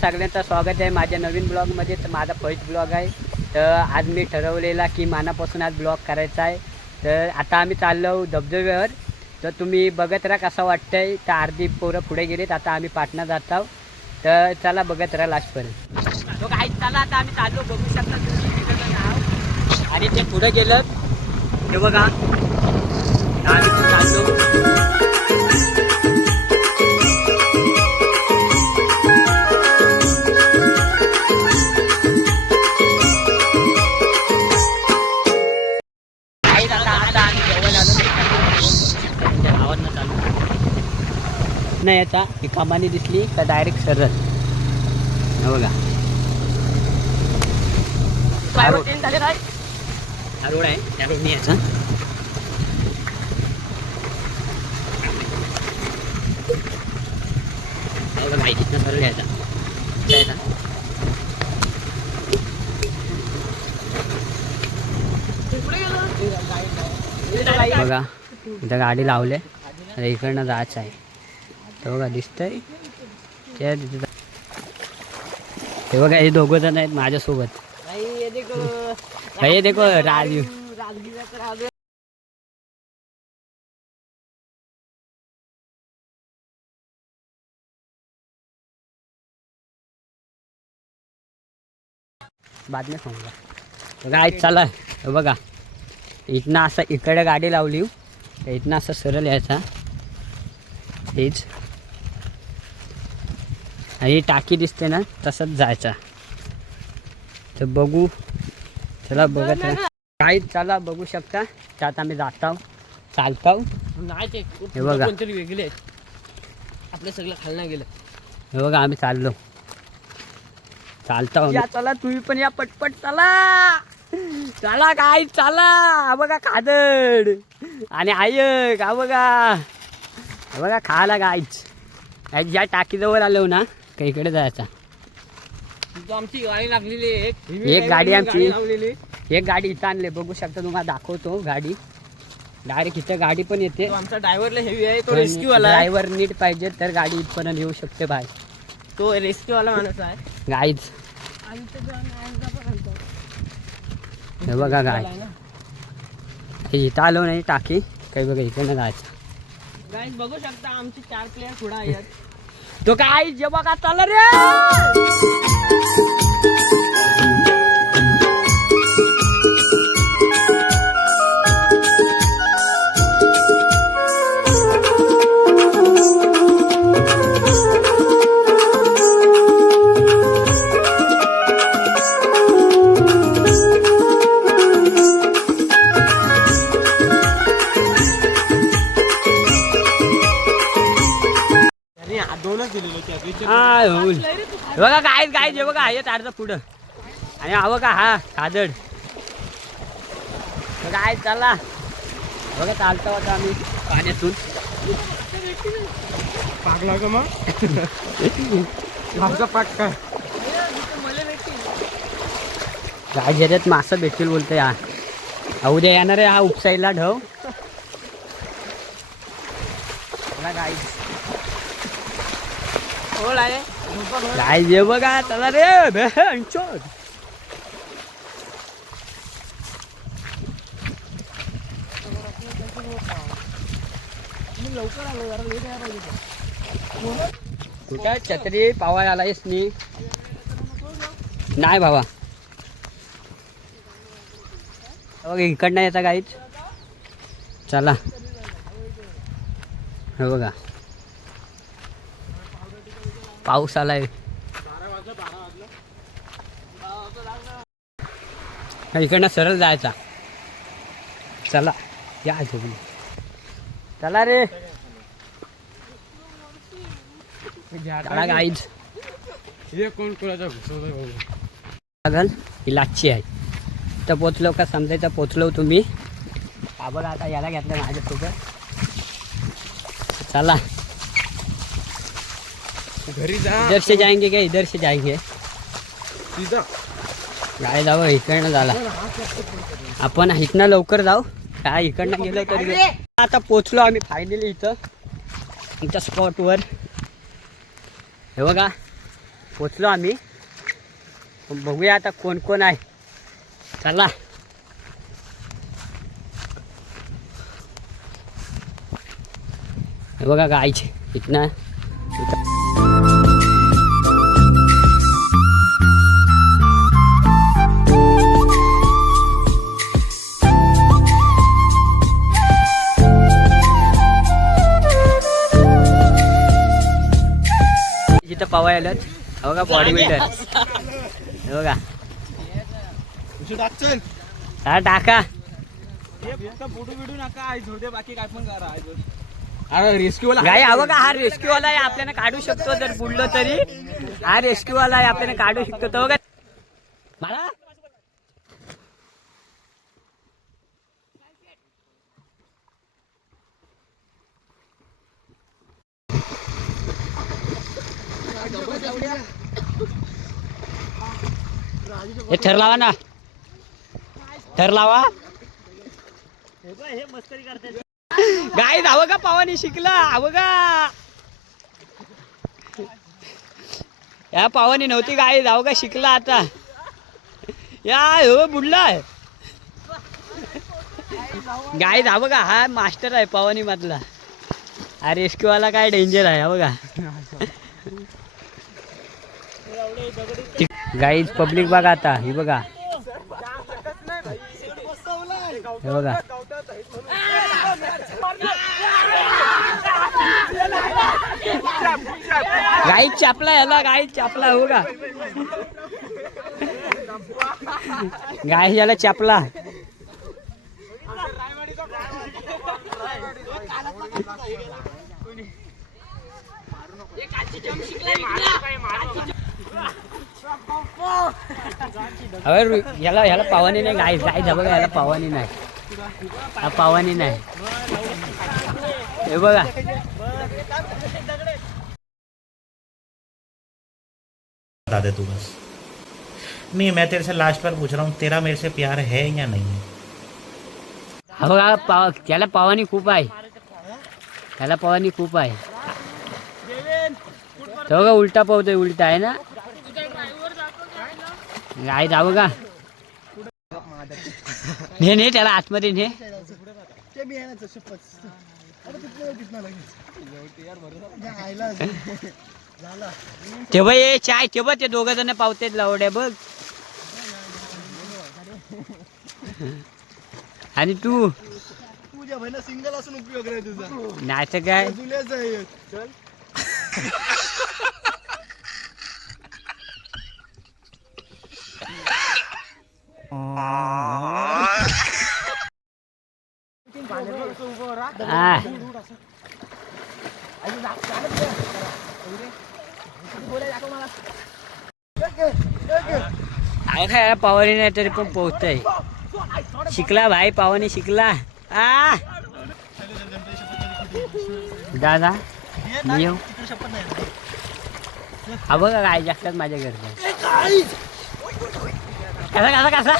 सगळ्यांचं स्वागत आहे माझ्या नवीन ब्लॉगमध्ये. तर माझा फर्स्ट ब्लॉग आहे. तर आज मी ठरवलेला की मनापासून आज ब्लॉग करायचा आहे. तर आता आम्ही चाललो धबधब्यावर. तर तुम्ही बघत राहा कसं वाटतंय. तर अर्धी पोरं पुढे गेलेत, आता आम्ही पाटणा जात आहोत. तर चला बघत राहा लास्टपर्यंत. तो काही चला आता आम्ही चाललो, बघू शकता तुम्ही नाव. आणि ते पुढे गेलं ते बघा, आम्ही चाललो. नाही याचा ही कमानी दिसली तर डायरेक्ट सरळ बघा हा रोड आहे, त्या रोडने याचा माहितीत ना सरळ यायचा बघा. इथं गाडी लावले, इकडनं जायचं आहे. तर बघा दिसतंय ते बघा, हे दोघं जण आहेत माझ्यासोबत. हे देखो राजू. बाद में सांगा बघा. आज चला बघा, इथनं असं इकडे गाडी लावली, तर इथनं असं सरळ यायचा हेच. आणि टाकी दिसते ना तसंच जायचा. तर बघू, चला बघत काही चला बघू शकता. त्यात आम्ही जात आहोत, चालतो. हे बघा वेगळे आपलं सगळं खालना गेलं. हे बघा आम्ही चाललो, चालतो. चला तुम्ही पण या पटपट चला. चला काय चला. बघा खादड आणि आय का बघा. बघा खायला गायच ज्या टाकीजवळ आलो ना का इकडे जायचा. आमची गाडी लागलेली एक गाडी आमची लावलेली. एक गाडी इथं आणले, बघू शकता. तुम्हाला दाखवतो गाडी. डायरेक्ट इथं गाडी पण येते. आमचा ड्रायव्हरला हेवी आहे, तो रेस्क्यू वाला. ड्रायव्हर नीट पाहिजे तर गाडी इथपर्यंत येऊ शकते बाय. तो रेस्क्यू वाला माणूस आहे गाईच. हे बघा गाय इथं आलो नाही टाकी काही. बघा इकडनं जायचं. गाईज बघू शकता आमचे 4 प्लेयर पुढे आहेत. तो काय जे बघा चालला रे. बघा काय काय जे बघा आहे तारचं पुढं. आणि हा बघा हा खादड. काय चालला बघा. चालतो आता आम्ही पाण्यातून. पागला का मग पाक काय गाय ज्याच्यात मासं भेटतील बोलतोय. हा उद्या येणार आहे, हा उपसाईला ढव. गाय काय जे बघा चला रे भेंचोद. कुठं छत्री पावायला आलायस नी. नाही भावा इकडनं येता काहीच. चला हे बघा पाऊस आलाय. इकडनं सरळ जायचा. चला या झोपली. चला रे गाईज. कोण कोणाचा लागल ही लाची आहे. तर पोचलो का समजायचं. पोचलो तुम्ही. हा बघा आता याला घेतलं माझ्यासोबत. चला घरी जा. इधर से जाएंगे क्या? इधर से जाएंगे. गाय जावं इकडनं झाला. आपण इथनं लवकर जाऊ. काय इकडनं गेलं तरी. आता पोचलो आम्ही फायनली इथं स्पॉटवर. हे बघा पोचलो आम्ही. बघूया आता कोण कोण आहे. चला हे बघा गायचे इथनं इथं पवाय आलं. बघा बॉडी बिल्डर. हे बघा हा टाका. अरे रेस्क्यू गाई हा बघा हा रेस्क्यू वाला आहे. आपल्याला काढू शकतो जर बुडलो तरी. हा रेस्क्यू वाला आहे आपल्याला काढू शकतो. तो बघा मला हे थर लावा ना. थर लावा. गाई धाव का पावानी शिकला. हवं का या पावानी नव्हती गाई धाव का शिकला. आता या हो बुडलाय. गाई धाव का हा मास्टर आहे पावानी मधला. हा रेस्क्यू वाला काय डेंजर आहे. हा बघा गाईज पब्लिक बघा आता. ही बघा हे बघा गाई चापला ह्याला. गाई चापला हो का. गाई याला चापला. अरे याला ह्याला पावानी नाही. गाई गाई जा बघा. याला पावानी नाही. हा पावानी नाही. हे बघा बता दे तू बस. मैं तेरे से लास्ट बार पूछ रहा हूँ, तेरा मेरे से प्यार है या नहीं है? हा बघा त्याला पावानी खूप आहे. त्याला पावानी खूप आहे. तो बघा उलटा पावतोय. उलटा आहे ना. गाय जा बघा. ने त्याला आतमध्ये ने. तेव्हा ये चाय तेव्हा ते दोघ जण पावतेत लावड्या बघ. आणि तू तुझ्या बहिणा सिंगल असून उपयोग नाही तुझा. नाही तर काय. खायला पावानी नाही तरी पण पोहतय. शिकला भाई पावानी शिकला. दादा मी येऊ. हा बघा गाय जागतात माझ्या घरचं. कसा कसा कसा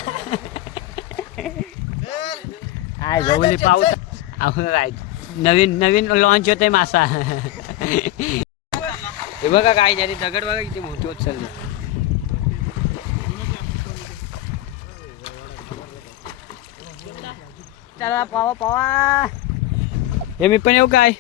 काय जवळ पाऊस. काय नवीन नवीन लॉन्च होते मासा. हे बघा काय झाली. दगड बघा किती मोठी होत चालली. चला पावा पावा. हे मी पण येऊ काय.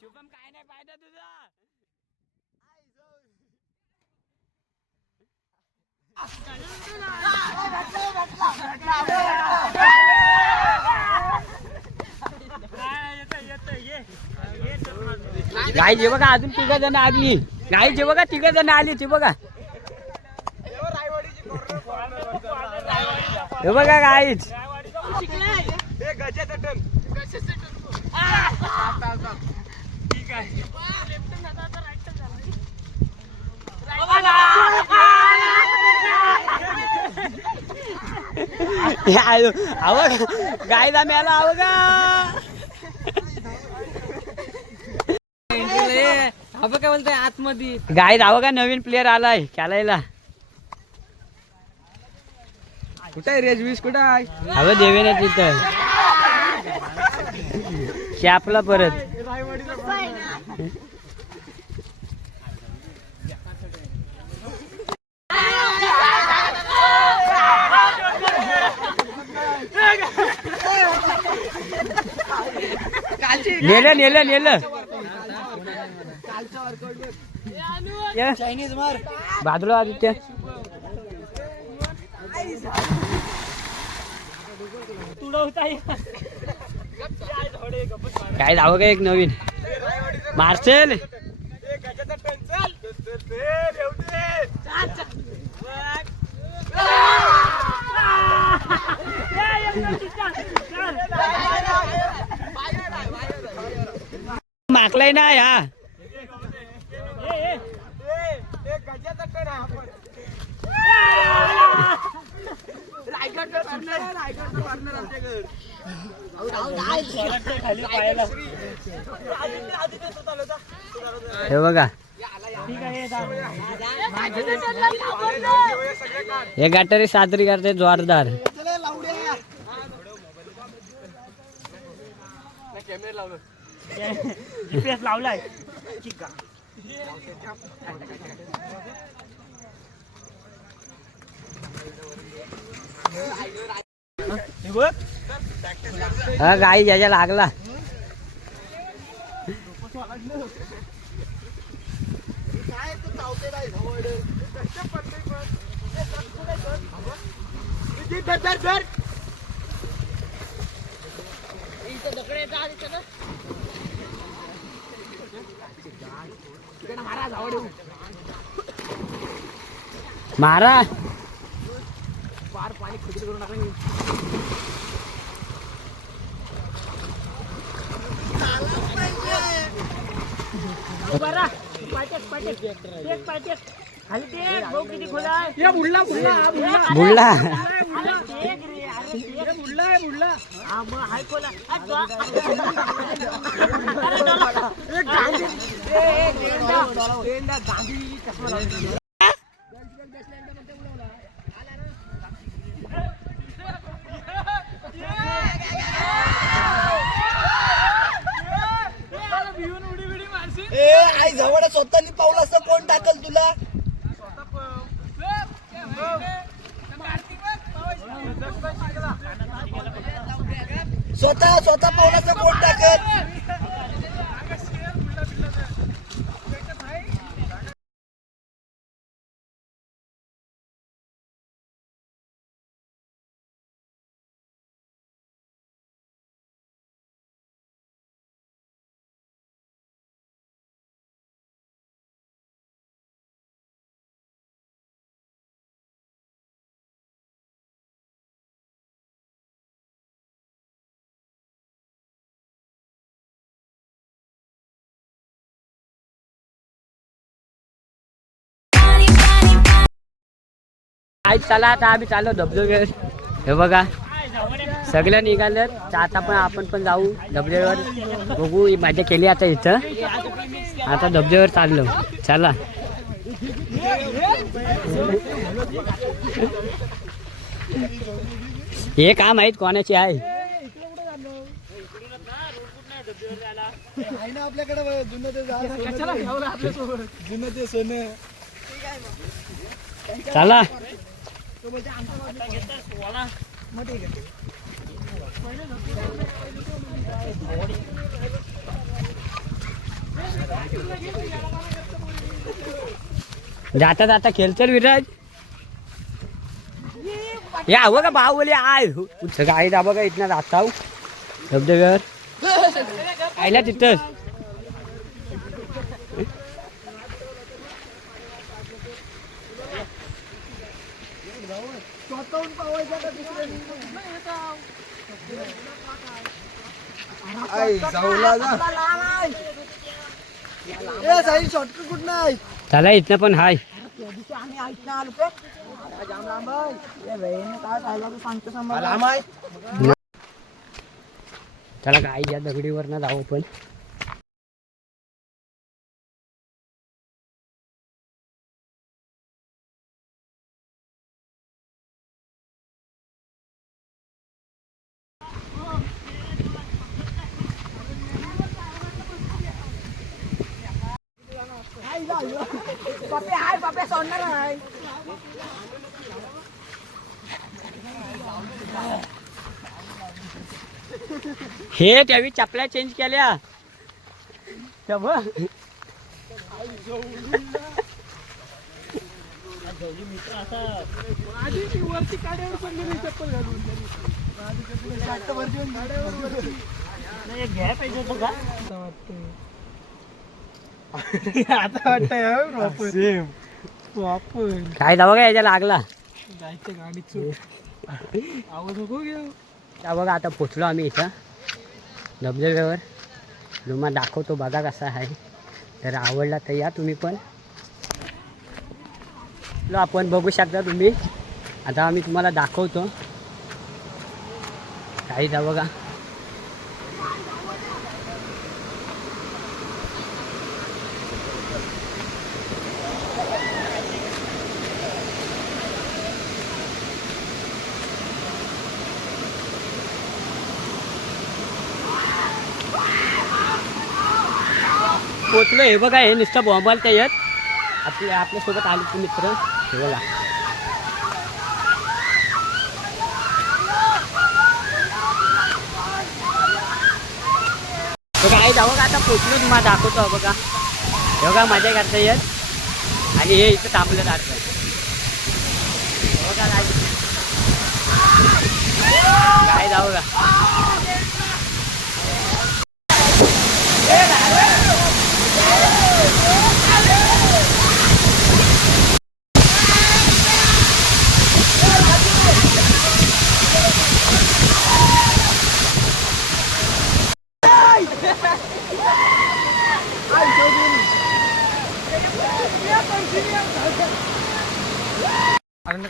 शुभम काय नाही पाहिजे तुझा. गाय जे बघा अजून 3 जण आली. गाय जे बघा 3 जण आली. ती बघा हे बघा गाईच. गाय मेला आव का काय बोलतोय आतमध्ये गाय आव का नवीन प्लेअर आलाय खेळायला. कुठं आहे रेजवीस कुठं आहे हवं देवे ना तिथं कॅपला परत. नेलं नेलं नेलं चायनीज मार बाजूला आदित्य. काय धाव का एक नवीन मार्शल. माकलाय ना या हे बघा हे गटारी साजरी करते जोरदार. लावलाय हा गाई ज्याच्या लागला मारा. बुडला आई जवळ स्वतःनी पाऊल असं कोण टाकल तुला. स्वतः पावलाचं कोण टाकल. आज चला आता आम्ही चाललो धबधब्यावर. हे बघा सगळं निघालं तर आता पण आपण पण जाऊ धबधब्यावर. बघू ही मजा केली आता इथं. आता धबधब्यावर चाललो चला. हे काम आहेत कोणाची आहे आपल्याकडे जुनं ते सोनं. चला. जाता जाता खेळचल विराज. या बघा बाहुबली आय गाई दा बघा इथनं जाता धबधब्यावर आयला तिथं. शॉर्टकट कुठं नाही. चला इथनं पण हाय. लांब आहे. चला काय या दगडीवर ना जाऊ पण. हे त्यावेळी चपल्या चेंज केल्या तेव्हा आता वाटतंय काय जावं का याच्या लागला जायचं गाडीत आवाज नको घेऊ. त्या बघा आता पोचलो आम्ही इथं धबधब्यावर. तुम्हाला दाखवतो बघा कसा आहे. तर आवडला तर या तुम्ही पण. आपण बघू शकता तुम्ही. आता आम्ही तुम्हाला दाखवतो काही जा बघा. पोचलो. हे बघा हे नुसतं बॉम्बाल त्याच्यात आपल्यासोबत आले ते मित्र. हे बघा काय जावं का आता पोचलो. तुम्हाला दाखवतो बघा. हे बघा मजा करता येत. आणि हे इथं थांबलं जातं. बघा काय जावं का.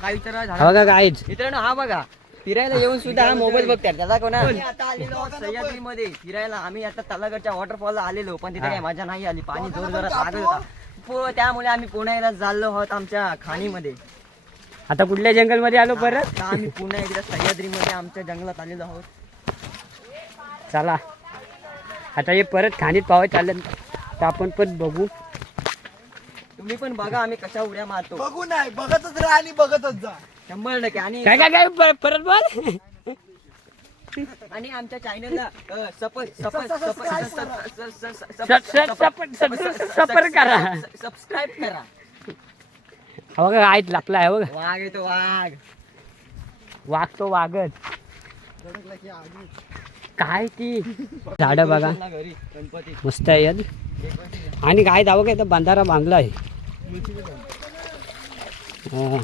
काय विचार बघा गाईज मित्रांनो, हा बघा फिरायला येऊन सुद्धा हा मोबाईल बघतात. त्याचा कोणा आता आलेलो आहोत सह्याद्रीमध्ये फिरायला. आम्ही आता तलागडच्या वॉटरफॉलला आलेलो, पण तिथे काही मजा नाही आली. पाणी जोर जोरात लागत होता. त्यामुळे आम्ही पुण्याला चाललो आहोत आमच्या खाणीमध्ये. आता कुठल्या जंगलमध्ये आलो परत. आता आम्ही पुन्हा एकदा सह्याद्रीमध्ये आमच्या जंगलात आलेलो आहोत. चला आता हे परत खाणीत पाहावं चालेल तर आपण पण बघू. तुम्ही पण बघा आम्ही कशा उड्या मारतो. बघू नाही, बघतच राहा आणि बघतच जा. 100%. आणि काय काय काय परत बोल. आणि आमच्या चॅनलला सपर करा. सबस्क्राईब करा. हा बघा आहेत लापला आहे बघा. वाघ येतो वाघ. वाघ तो वाघच. काय ती झाडं बघा घरी गणपती मस्त आहेत. आणि काय दावं काय तर बांधारा बांधला आहे. हा.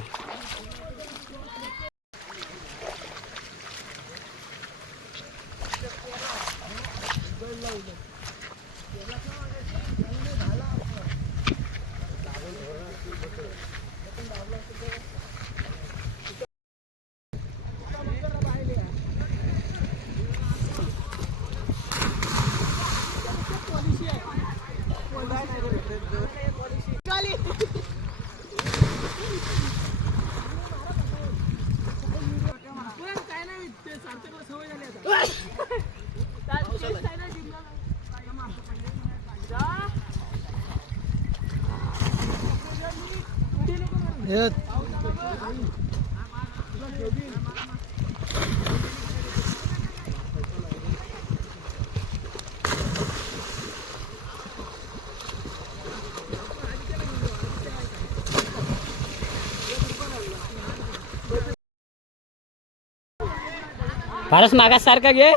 फारच मागास सारखा घे.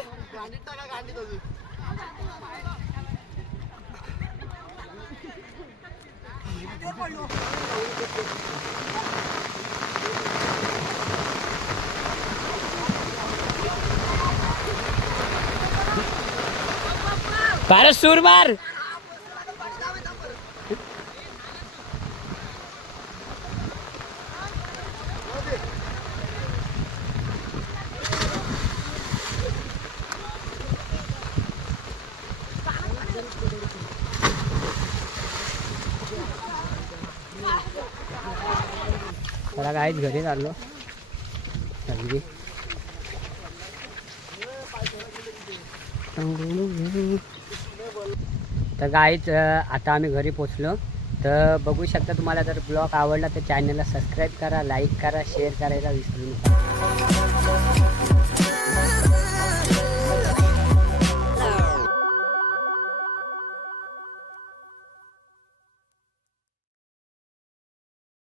फारच सूर मार. त्याला काहीच घरी चाललो सगळी. तर काहीच आता आम्ही घरी पोचलो. तर बघू शकता, तुम्हाला जर ब्लॉग आवडला तर चॅनलला सबस्क्राईब करा, लाईक करा, शेअर करायला विसरू नका.